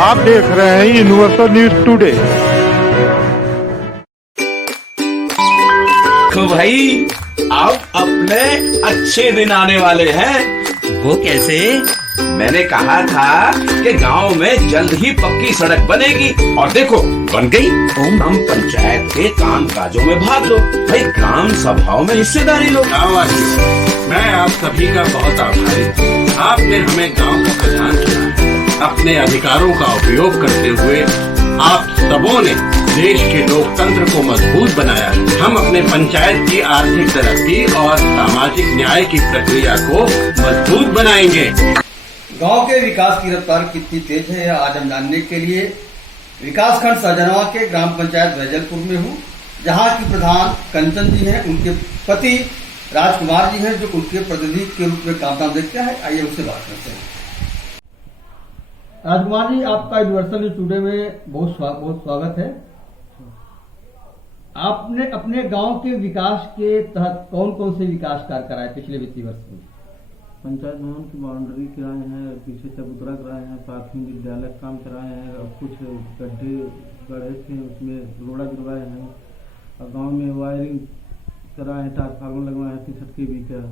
आप देख रहे हैं यूनिवर्सल न्यूज टुडे। तो भाई अब अपने अच्छे दिन आने वाले हैं। वो कैसे? मैंने कहा था कि गांव में जल्द ही पक्की सड़क बनेगी और देखो बन गई। हम पंचायत के काम काजों में भाग लो भाई, ग्राम सभाओं में हिस्सेदारी लो। मैं आप सभी का बहुत आभारी हूँ। आपने हमें गांव का प्रधान चुना। अपने अधिकारों का उपयोग करते हुए आप सबों ने देश के लोकतंत्र को मजबूत बनाया। हम अपने पंचायत की आर्थिक तरक्की और सामाजिक न्याय की प्रक्रिया को मजबूत बनाएंगे। गांव के विकास की रफ्तार कितनी तेज है, यह आज हम जानने के लिए विकासखंड सहजनवा के ग्राम पंचायत वैजलपुर में हूँ, जहाँ की प्रधान कंचन जी हैं। उनके पति राजकुमार जी हैं, जो उनके प्रतिनिधि के रूप में काम देखते हैं। आइए उनसे बात करते हैं। राजकुमार जी, आपका यूनिवर्सल न्यूज टुडे में बहुत स्वागत है। आपने अपने गांव के विकास के तहत कौन कौन से विकास कार्य कराए पिछले वित्तीय वर्ष में? पंचायत भवन की बाउंड्री कराए हैं, पीछे चबूतरा कराए हैं, प्राथमिक विद्यालय का काम कराए हैं और कुछ गड्ढे गढ़े थे उसमें रोड़ा गिरवाए हैं और गांव में वायरिंग कराए हैं, ट्रांसफार्मर लगवाए हैं 63 kV का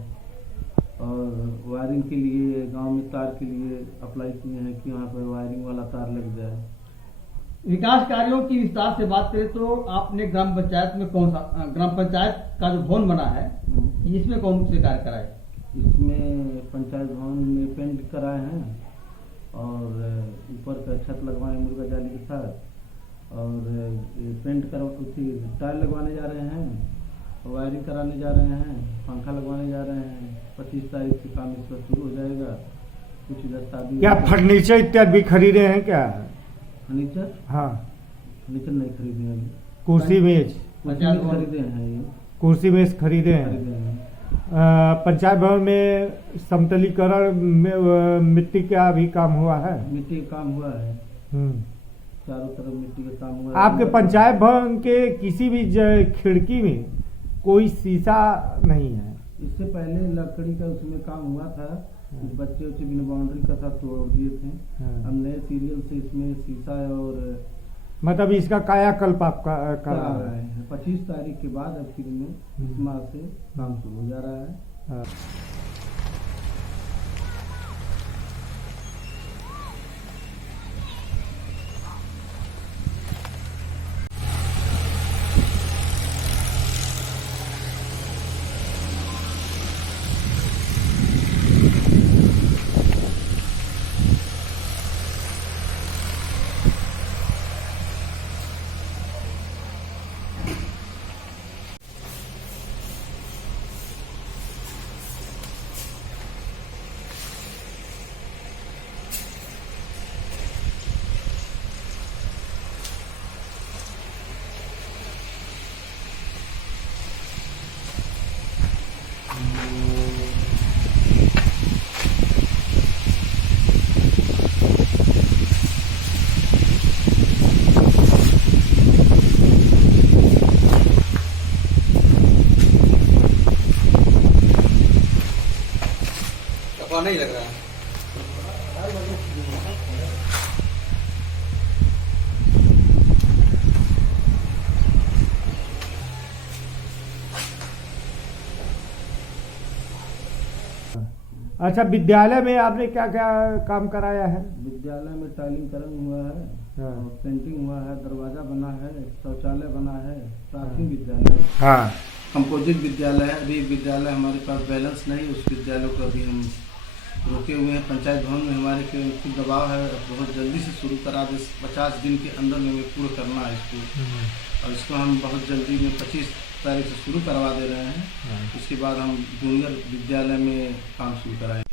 और वायरिंग के लिए गांव में तार के लिए अप्लाई किए हैं कि वहाँ पर वायरिंग वाला तार लग जाए। विकास कार्यों की विस्तार से बात करें तो आपने ग्राम पंचायत में कौन सा ग्राम पंचायत का जो भवन बना है इसमें कौन से कार्य कराए? इसमें पंचायत भवन में पेंट कराए हैं और ऊपर का छत लगवाए हैं मुर्गा जाली के साथ और पेंट टाइल लगवाने जा रहे हैं, वायरिंग कराने जा रहे हैं, पंखा लगवाने जा रहे हैं। 25 तारीख से काम इस पर शुरू हो जाएगा। कुछ दस्तावेज क्या फर्नीचर इत्यादि भी खरीदे हैं क्या? फर्नीचर? हाँ, फर्नीचर नहीं खरीदे हैं। कुर्सी मेज खरीदे हैं, ये कुर्सी मेज खरीदे हैं। पंचायत भवन में समतलीकरण में मिट्टी का भी काम हुआ है? मिट्टी का काम हुआ है, चारों तरफ मिट्टी का काम हुआ है। आपके पंचायत भवन के किसी भी खिड़की में कोई शीशा नहीं है? इससे पहले लकड़ी का उसमें काम हुआ था, बच्चे बिना बाउंड्री का था तोड़ दिए थे। हम नए सीरियल से इसमें शीशा और मतलब इसका कायाकल्प आप करा रहे हैं। 25 तारीख के बाद अब फिर में इस माह से काम शुरू हो जा रहा है। नहीं लग रहा है। अच्छा, विद्यालय में आपने क्या क्या काम कराया है? विद्यालय में टाइलिंग हुआ है, पेंटिंग हुआ है, दरवाजा बना है, शौचालय बना है, प्राथमिक विद्यालय, हाँ, कंपोजिट विद्यालय है। अभी विद्यालय हमारे पास बैलेंस नहीं, उस विद्यालय को अभी हम रोके हुए हैं। पंचायत भवन में हमारे के दबाव है, बहुत जल्दी से शुरू करा दे। 50 दिन के अंदर में हमें पूरा करना है इसको और इसको हम बहुत जल्दी में 25 तारीख से शुरू करवा दे रहे हैं। उसके बाद हम जूनियर विद्यालय में काम शुरू कराएंगे।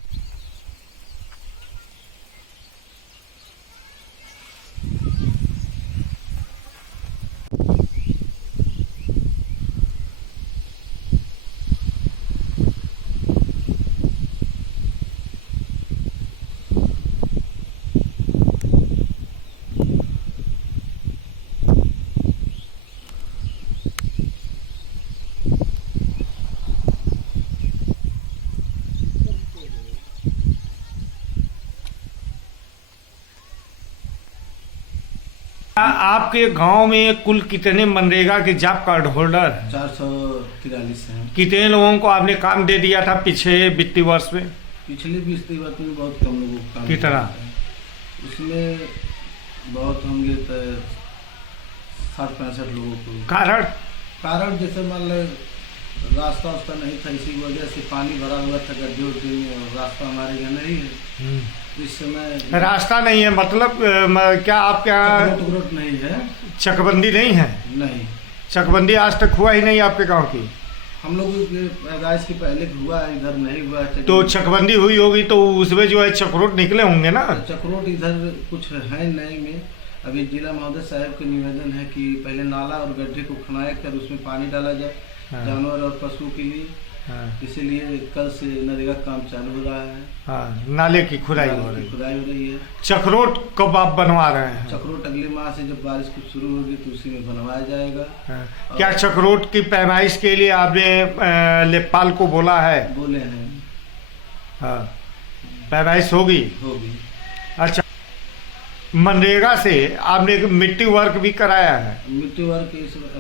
आपके गांव में कुल कितने मनरेगा के जॉब कार्ड होल्डर, 443 हैं। कितने लोगों को आपने काम दे दिया था पिछले वित्तीय वर्ष में? पिछले 20 वर्ष में बहुत कम लोगों को काम कितना? मिला है। उसमें बहुत होंगे तो 60-65 लोगों को। कारण जैसे मान ले रास्ता नहीं था, इसी वजह से पानी भरा हुआ था गड्ढे उड्ढे में, और रास्ता हमारे यहाँ नहीं है इस समय। रास्ता नहीं है मतलब क्या आपके यहाँ टुकरोट नहीं है? चकबंदी नहीं है? नहीं, चकबंदी आज तक हुआ ही नहीं आपके गांव की? हम लोग पैदाइश के पहले हुआ है, इधर नहीं हुआ। तो चकबंदी हुई होगी तो उसमें जो है चक्रोट निकले होंगे ना? चक्रोट इधर कुछ है नहीं में। अभी जिला महोदय साहब का निवेदन है कि पहले नाला और गड्ढे को खनाया कर उसमें पानी डाला जाए जानवर और पशु के लिए। इसीलिए कल से नरेगा काम चालू हो रहा है। नाले की खुदाई हो रही है। चक्रोट कब आप बनवा रहे हैं? चक्रोट अगले माह से जब बारिश कुछ शुरू होगी तो उसी में बनवाया जाएगा। क्या चक्रोट की पैमाइश के लिए आपने लेखपाल को बोला है? बोले हैं। पैमाइश होगी। अच्छा, मनरेगा से आपने मिट्टी वर्क भी कराया है? मिट्टी वर्क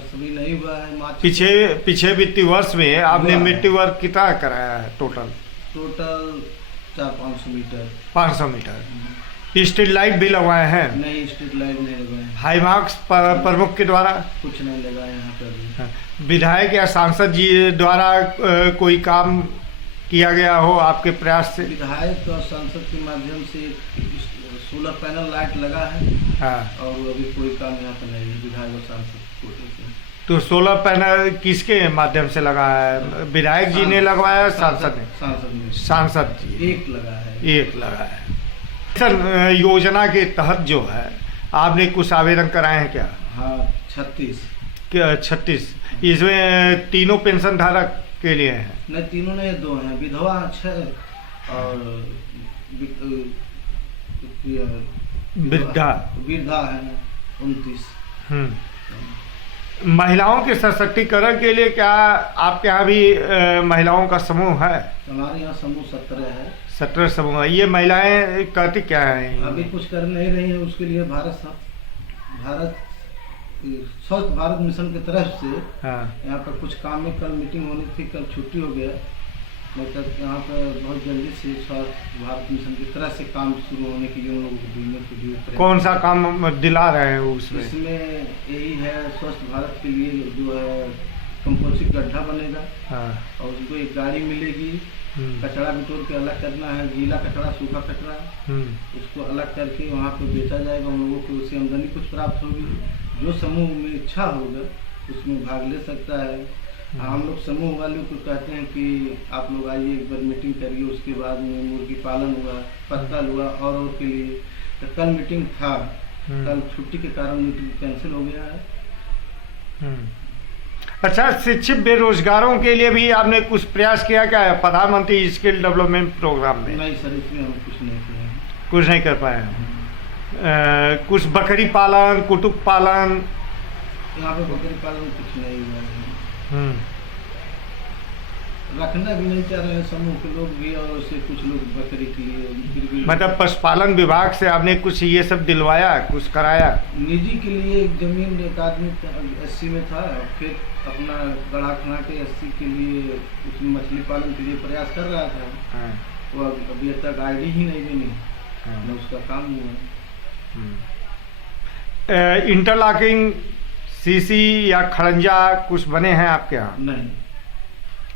सभी नहीं हुआ है। पीछे वित्तीय वर्ष में आपने मिट्टी वर्क कितना कराया है? Total 400-500 meter. 500 meter. Street light भी लगवाए हैं? नहीं, स्ट्रीट लाइट नहीं लगाए। हाई मार्क्स प्रमुख के द्वारा कुछ नहीं लगाए यहाँ पर। विधायक या सांसद जी द्वारा कोई काम किया गया हो आपके प्रयास से? विधायक और सांसद के माध्यम से सोलर पैनल लाइट लगा है। और अभी कोई काम यहाँ पर नहीं है विधायक और सांसद कोटे से। तो सोलर पैनल किसके माध्यम से लगा है? विधायक जी ने लगवाया? सांसद ने? सांसद जी एक लगा है। सर, योजना के तहत जो है आपने कुछ आवेदन कराए हैं क्या? हाँ, 36। इसमें तीनों पेंशन धारक के लिए हैं? नहीं, तीनों नहीं, 2 हैं। विधवा 6 और वृद्धा है 29। महिलाओं के सशक्तिकरण के लिए क्या आपके यहाँ भी महिलाओं का समूह है? हमारे यहाँ समूह 17 है। 17 समूह है। ये महिलाएं करती क्या है? अभी कुछ कर नहीं रही है। उसके लिए भारत स्वच्छ भारत मिशन की तरफ से यहाँ पर कुछ काम में कल मीटिंग होनी थी, कल छुट्टी हो गया। मतलब यहाँ पर बहुत जल्दी से स्वच्छ भारत मिशन की तरफ से काम शुरू होने के लिए उन लोगों को दिलने के लिए। कौन सा काम दिला रहे हैं उसमें? इसमें यही है, स्वच्छ भारत के लिए जो है कंपोजिट गड्ढा बनेगा और उसको एक गाड़ी मिलेगी। कचरा बिटोर के अलग करना है, गीला कचरा, सूखा कचरा, उसको अलग करके वहाँ पे बेचा जाएगा। उन लोगों को उससे आमदनी कुछ प्राप्त होगी। जो समूह में इच्छा होगा उसमें भाग ले सकता है। हम लोग समूह वालों को कहते हैं कि आप लोग आइए, एक बार मीटिंग करिए। उसके बाद में मुर्गी पालन हुआ, पत्तल हुआ और के लिए तो कल मीटिंग था, कल छुट्टी के कारण मीटिंग कैंसिल हो गया है। अच्छा, शिक्षित बेरोजगारों के लिए भी आपने कुछ प्रयास किया क्या है प्रधानमंत्री स्किल डेवलपमेंट प्रोग्राम में? नहीं सर, इसमें हम कुछ नहीं किया। कुछ नहीं कर पाए हैं। कुछ बकरी पालन, कुटुक पालन? यहाँ पे बकरी पालन कुछ नहीं हुआ है। रखना भी नहीं चाह रहे हैं समूह के लोग भी, और उससे कुछ लोग बकरी के लिए मतलब पशुपालन विभाग से आपने कुछ ये सब दिलवाया, कुछ कराया? निजी के लिए एक जमीन एक आदमी 80 में था, फिर अपना गढ़ा खना के 80 के लिए उसमें मछली पालन के लिए प्रयास कर रहा था। वो अभी तक आईडी ही नहीं बनी, न उसका काम हुआ। इंटरलॉकिंग सीसी या खड़ंजा कुछ बने हैं आपके यहाँ? नहीं।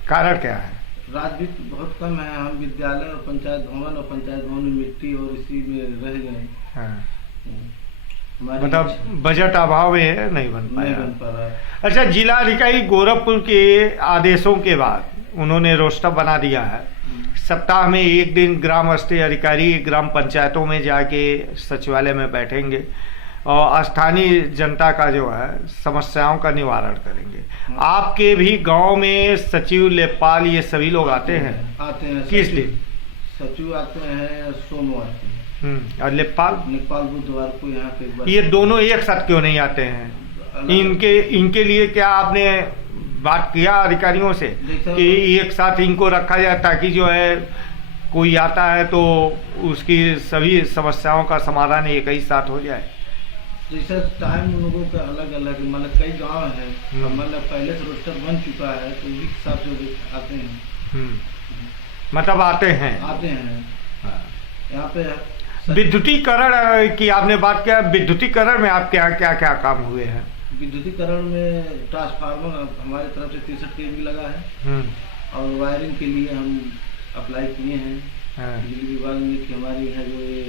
कारण क्या है? राजनीति बहुत कम है। हम विद्यालय और पंचायत भवन में मिट्टी और इसी में रह गए। मतलब बजट अभाव में नहीं बन पा रहा। अच्छा, जिलाधिकारी गोरखपुर के आदेशों के बाद उन्होंने रोस्टर बना दिया है। सप्ताह में एक दिन ग्राम स्तरीय अधिकारी ग्राम पंचायतों में जाके सचिवालय में बैठेंगे और स्थानीय जनता का जो है समस्याओं का निवारण करेंगे। आपके भी गांव में सचिव, लेखपाल, ये सभी लोग आते हैं? किस दिन? सचिव आते हैं सोमवार को और लेखपाल बुधवार को। यहाँ पे ये दोनों एक साथ क्यों नहीं आते हैं? इनके लिए क्या आपने बात किया अधिकारियों से कि एक साथ इनको रखा जाए, ताकि जो है कोई आता है तो उसकी सभी समस्याओं का समाधान एक ही साथ हो जाए? जैसे टाइम उन लोगों का अलग अलग, मतलब कई गांव है, मतलब पहले से रोस्टर बन चुका है तो उसी हिसाब से आते हैं। मतलब आते हैं। हाँ। यहाँ पे विद्युतीकरण की आपने बात किया, विद्युतीकरण में आपके यहाँ क्या क्या काम हुए हैं? विद्युतीकरण में ट्रांसफार्मर हमारी तरफ से 63 kV लगा है और वायरिंग के लिए हम अप्लाई किए हैं बिजली विभाग में कि हमारी है जो ये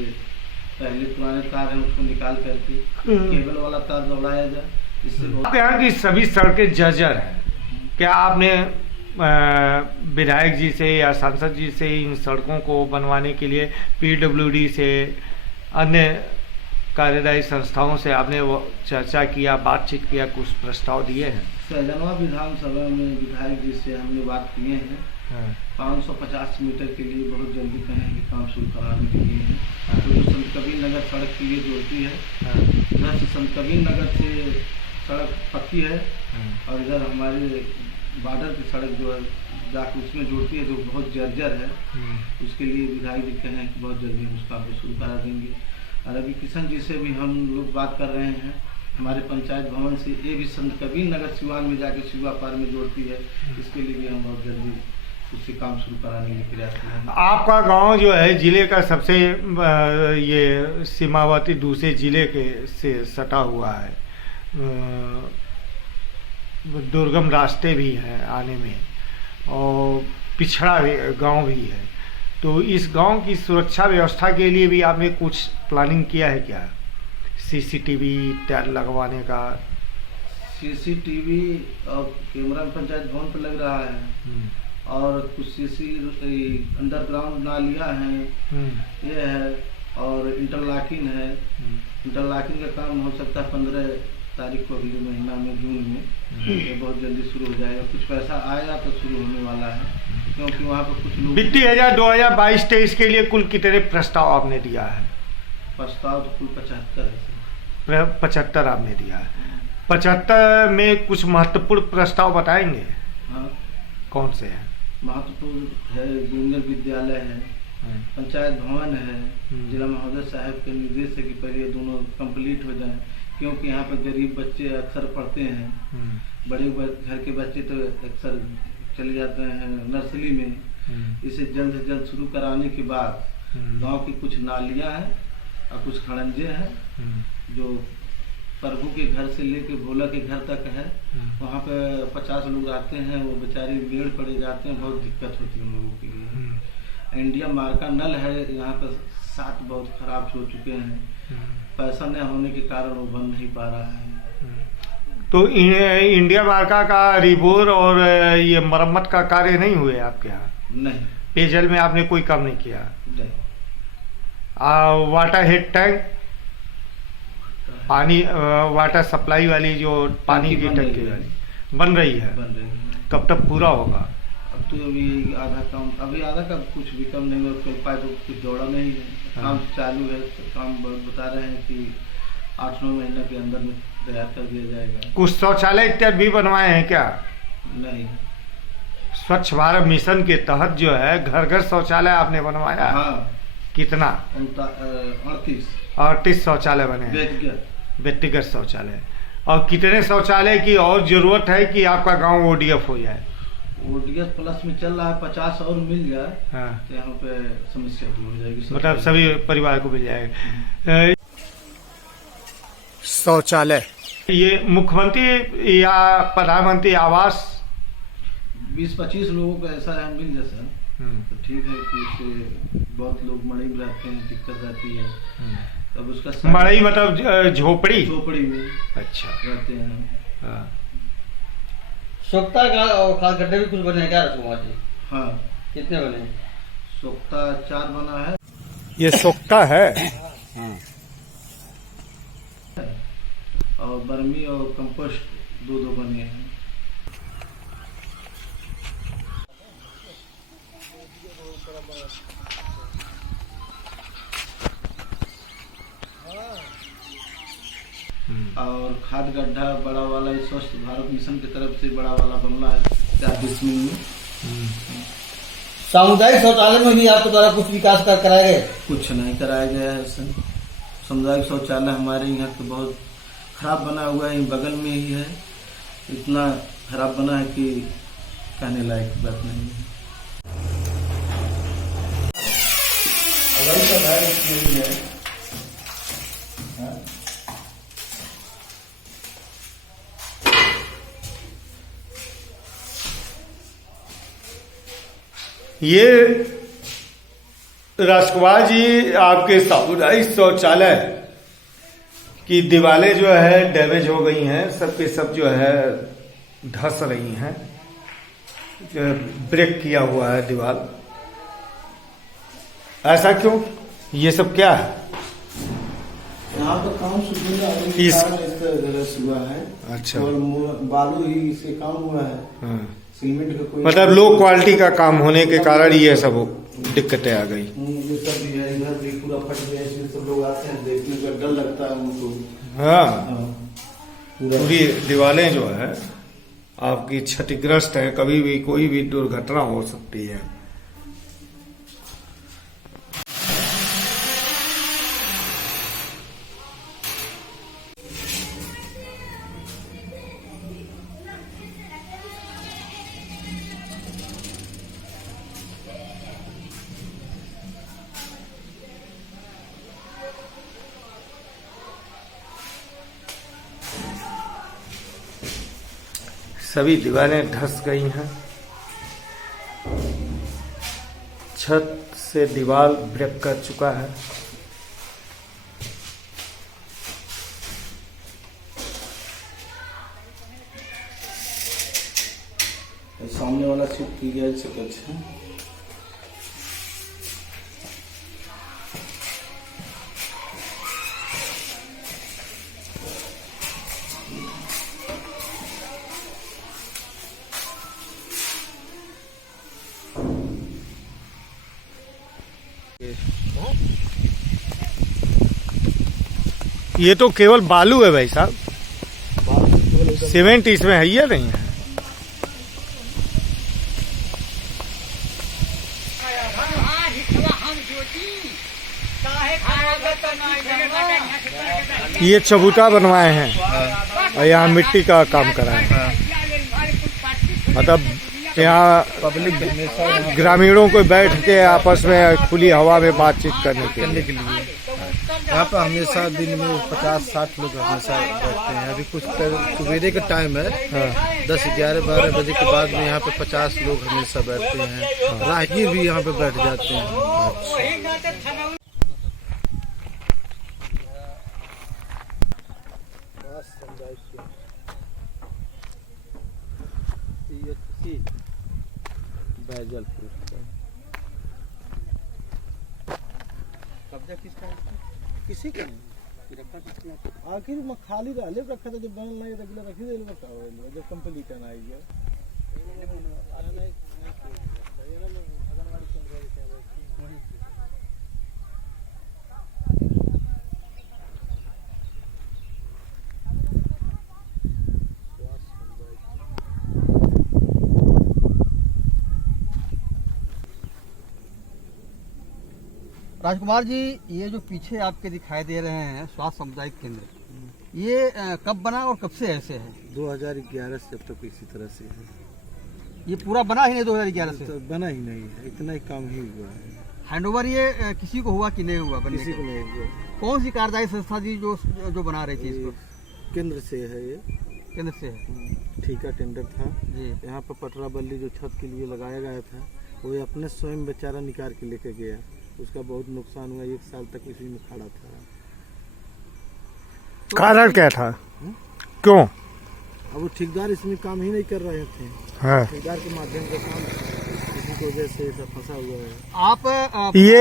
पहले पुराने तार हैं उसको निकाल करके केबल वाला तार दौड़ाया जाए, इससे आपके यहाँ की सभी सड़कें जर्जर हैं। क्या आपने विधायक जी से या सांसद जी से इन सड़कों को बनवाने के लिए PWD से अन्य कार्यदायी संस्थाओं से आपने वो चर्चा किया, बातचीत किया, कुछ प्रस्ताव दिए हैं? सहजनवा विधानसभा में विधायक जी से हमने बात किए हैं। 550 मीटर के लिए बहुत जल्दी कहें कि काम शुरू कराने के लिए है। तो जो संत कबीर नगर सड़क के लिए जोड़ती है, इधर से संत कबीर नगर से सड़क पक्की है और इधर हमारे बॉर्डर की सड़क जो है जाकर उसमें जोड़ती है जो बहुत जर्जर है, उसके लिए विधायक जी कहें कि बहुत जल्दी हम उसका शुरू करा देंगे। और अभी किशन जी से भी हम लोग बात कर रहे हैं, हमारे पंचायत भवन से ये भी संत कबीर नगर सिवान में जाके शिवा पार में जोड़ती है, इसके लिए भी हम बहुत जल्दी उससे काम शुरू कराने के प्रयास कर रहे हैं। आपका गांव जो है जिले का सबसे ये सीमावर्ती दूसरे जिले के से सटा हुआ है, दुर्गम रास्ते भी हैं आने में और पिछड़ा गांव भी है, तो इस गांव की सुरक्षा व्यवस्था के लिए भी आपने कुछ प्लानिंग किया है क्या? CCTV लगवाने का? CCTV और कैमरा पंचायत भवन पर लग रहा है और कुछ CC अंडरग्राउंड नालियाँ हैं, ये है और इंटरलॉकिंग है। इंटरलॉकिंग का काम हो सकता है 15 तारीख को अगले महीना में जून में, ये बहुत जल्दी शुरू हो जाएगा। कुछ पैसा आया तो शुरू होने वाला है, क्योंकि वहाँ पर कुछ लोग वित्तीय 2022-23 के लिए कुल कितने प्रस्ताव आपने दिया है? प्रस्ताव तो कुल 75 है। 75 आपने दिया है। 75 में कुछ महत्वपूर्ण प्रस्ताव बताएंगे? हाँ, कौन से हैं? महत्वपूर्ण है जूनियर विद्यालय है, पंचायत भवन है, जिला महोदय साहब के निर्देश है कि पहले दोनों कंप्लीट हो जाएं, क्योंकि यहाँ पर गरीब बच्चे अक्सर पढ़ते हैं, बड़े घर के बच्चे तो अक्सर चले जाते हैं नर्सरी में। इसे जल्द से जल्द शुरू कराने के बाद गांव की कुछ नालियां हैं और कुछ खड़ंजे हैं जो प्रभु के घर से लेके भोला के घर तक है, वहाँ पे 50 लोग आते हैं, वो बेचारे मेड़ पड़े जाते हैं, बहुत दिक्कत होती है उन लोगों के लिए। इंडिया मार्का नल है यहाँ पर 7 बहुत खराब हो चुके हैं, पैसा न होने के कारण वो बन नहीं पा रहा है। तो इंडिया मार्का का रिबोर और ये मरम्मत का कार्य नहीं हुए आपके यहाँ? नहीं। पेयजल में आपने कोई काम नहीं किया? नहीं। वाटर हेड टैंक, पानी वाटर सप्लाई वाली जो पानी की टंकी वाली बन रही है? कब तक पूरा होगा? अब तो अभी आधा काम, अभी आधा का कुछ भी कम नहीं हुआ, पाइप कुछ जोड़ा नहीं है, काम चालू है। काम बता रहे हैं कि 8-9 महीने के अंदर में तैयार कर दिया जाएगा। कुछ शौचालय इत्यादि भी बनवाए हैं क्या? नहीं। स्वच्छ भारत मिशन के तहत जो है घर घर शौचालय आपने बनवाया? हाँ। कितना? 38 शौचालय बने हैं, व्यक्तिगत शौचालय। और कितने शौचालय की और जरूरत है कि आपका गांव ODF हो जाए? ODF प्लस में चल रहा है, 50 और मिल जाए तो यहाँ पे समस्या दूर हो जाएगी, मतलब सभी परिवार को मिल जाएगा शौचालय। ये मुख्यमंत्री या प्रधानमंत्री आवास 20-25 लोगों को ऐसा है मिल जाए सर तो ठीक है, कि इससे बहुत लोग मड़ई में रहते हैं, दिक्कत रहती है। तब उसका मड़ई मतलब झोपड़ी में अच्छा रहते हैं। सोख्ता और खाद गड्ढे भी कुछ बने हैं क्या रसूमा जी? हाँ। कितने बने? सोख्ता 4 बना है। ये सोख्ता है और बर्मी और कंपोस्ट 2 बने हैं। और खाद गड्ढा बड़ा वाला स्वच्छ भारत मिशन की तरफ से बड़ा वाला बंगला है 40 में। सामुदायिक शौचालय में भी आपके द्वारा कुछ विकास कराया गया? कुछ नहीं कराया गया है सर। सामुदायिक शौचालय हमारे यहाँ के बहुत खराब बना हुआ है, बगल में ही है। इतना खराब बना है कि कहने लायक बात नहीं है। ये राजकुमार जी आपके सामुदायिक शौचालय की दीवारें जो है डैमेज हो गई हैं, सबके सब जो है धंस रही हैं, ब्रेक किया हुआ है दीवार। ऐसा क्यों? ये सब क्या है? यहाँ तो काम शुरू हुआ है। अच्छा। और बालू ही इससे काम हुआ है। हाँ। सीमेंट का कोई मतलब लो क्वालिटी का काम होने के कारण ये सब दिक्कतें आ गई। ये सब भी है, इधर भी पूरा फट गया। इसमें सब लोग आते हैं, देखने का डर लगता है उनको। हाँ, पूरी दीवारें जो है आपकी क्षतिग्रस्त है, कभी भी कोई भी दुर्घटना हो सकती है। सभी दीवारें धंस गई हैं, छत से दीवार ब्रेक कर चुका है। सामने वाला सीट की गया से कुछ है। ये तो केवल बालू है भाई साहब, सीमेंट इसमें है या नहीं है? ये चबूता बनवाए हैं और यहाँ मिट्टी का काम कराए हैं। मतलब यहाँ पब्लिक ग्रामीणों को बैठ के आपस में खुली हवा में बातचीत करने के लिए यहाँ पर हमेशा दिन में 50-60 लोग हमेशा बैठते हैं। अभी कुछ सवेरे का टाइम है। हाँ। 10-11-12 बजे के बाद में यहाँ पे 50 लोग हमेशा बैठते हैं। राहगीर भी यहाँ पे बैठ जाते हैं। कब्जा किसका है? किसी का नहीं रखा, किसने आखिर में खाली रहा रखा था। जब बनल नहीं रेगुलर रखी दे रखा हुआ जब कंप्लीट ना आई गया। राजकुमार जी, ये जो पीछे आपके दिखाई दे रहे हैं स्वास्थ्य सामुदायिक केंद्र, ये कब बना और कब से ऐसे है? 2011 से जब तक इसी तरह से है। ये पूरा बना ही नहीं 2011 से? तो बना ही नहीं है, इतना ही काम ही हुआ है। हैंडओवर ये किसी को हुआ कि नहीं हुआ? किसी को नहीं हुआ। कौन सी कार्यदायी संस्था जी जो बना रही थी इसको? केंद्र से है ये। केंद्र से है। ठीका टेंडर था जी। यहाँ पर पटरा बल्ली जो छत के लिए लगाया गया था, वो अपने स्वयं बेचारा निकाल के लेके गया। उसका बहुत नुकसान हुआ, 1 साल तक इसी में खड़ा था। कारण क्या था? क्यों? अब वो ठेकेदार इसमें काम ही नहीं कर रहे थे। हाँ। ठेकेदार के माध्यम से काम, इसी की वजह से सब फंसा हुआ है। आप ये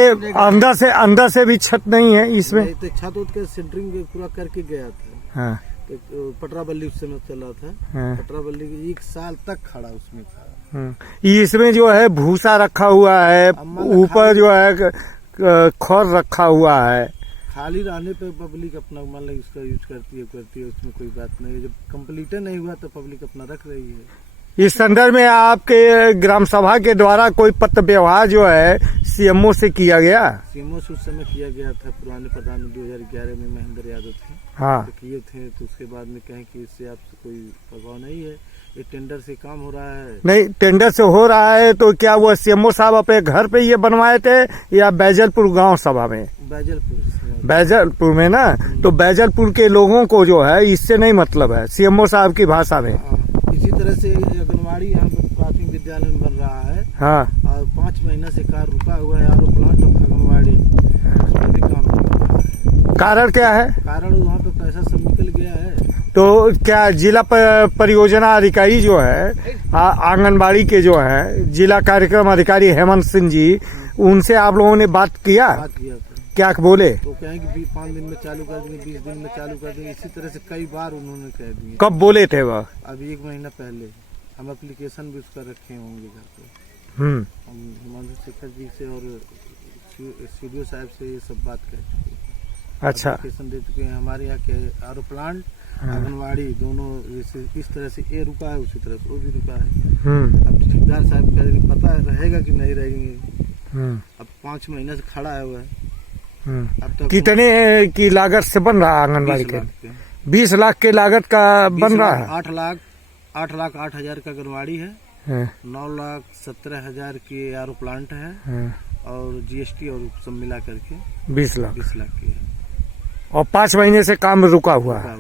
अंदर से भी छत नहीं है इसमें? तो छत उठ के सेंटरिंग पूरा करके गया था। हाँ। तो पटरा बल्ली उस समय चला था। हाँ। पटरा बल्ली 1 साल तक खड़ा उसमें था। इसमें जो है भूसा रखा हुआ है, ऊपर जो है खौर रखा हुआ है। खाली रहने पे पब्लिक अपना मान लो इसका यूज करती है, उसमें कोई बात नहीं है। जब कंप्लीट नहीं हुआ तो पब्लिक अपना रख रही है। इस संदर्भ में आपके ग्राम सभा के द्वारा कोई पत्र व्यवहार जो है सीएमओ से किया गया? सीएमओ से उस समय किया गया था, पुराने प्रधान 2011 में महेंद्र यादव थे, हाँ, तो किए थे। तो उसके बाद में कहें कि इससे आपसे कोई प्रभाव नहीं है, ये टेंडर से काम हो रहा है। नहीं टेंडर से हो रहा है तो क्या वो सीएमओ साहब अपने घर पे ये बनवाए थे या बैजलपुर गांव सभा में? बैजलपुर में ना, तो बैजलपुर के लोगों को जो है इससे नहीं मतलब है सीएमओ साहब की भाषा में। इसी तरह से आंगनबाड़ी यहाँ पर प्राथमिक विद्यालय में बन रहा है, हाँ, और 5 महीना से कार्य रुका हुआ है। आरो प्लांट आंगनबाड़ी उसमें भी काम नहीं हो रहा है। कारण क्या है? कारण वहाँ पे पैसा सब निकल गया है। तो क्या जिला परियोजना अधिकारी जो है आंगनबाड़ी के जो है जिला कार्यक्रम अधिकारी हेमंत सिंह जी, उनसे आप लोगों ने बात किया था, क्या बोले? तो कहें कि 5 दिन में चालू कर देंगे, 20 दिन में चालू कर देंगे, इसी तरह से कई बार उन्होंने कह दिए। कब बोले थे वह? अभी 1 महीना पहले हम एप्लीकेशन भी उसका रखे होंगे घर पे। हम्म, हम हिमांशु शेखर जी से और सीडीओ साहब से ये सब बात कर चुके हैं, अच्छा, एप्लीकेशन दे चुके हैं। हमारे यहाँ के आरो प्लांट आंगनबाड़ी दोनों इस तरह से ये रुका है, उसी तरह से वो भी रुका है। अब ठेकेदार साहब कह रहे पता रहेगा कि नहीं रहेंगे। अब 5 महीने से खड़ा है हुआ है। अब तक कितने की लागत से बन रहा है आंगनबाड़ी के? 20 लाख के लागत का बन रहा है। 8 लाख 8,000 का आंगनबाड़ी है, 9,17,000 की आरो प्लांट है, और जीएसटी और सब मिला करके 20 लाख की है, और 5 महीने से काम रुका हुआ है।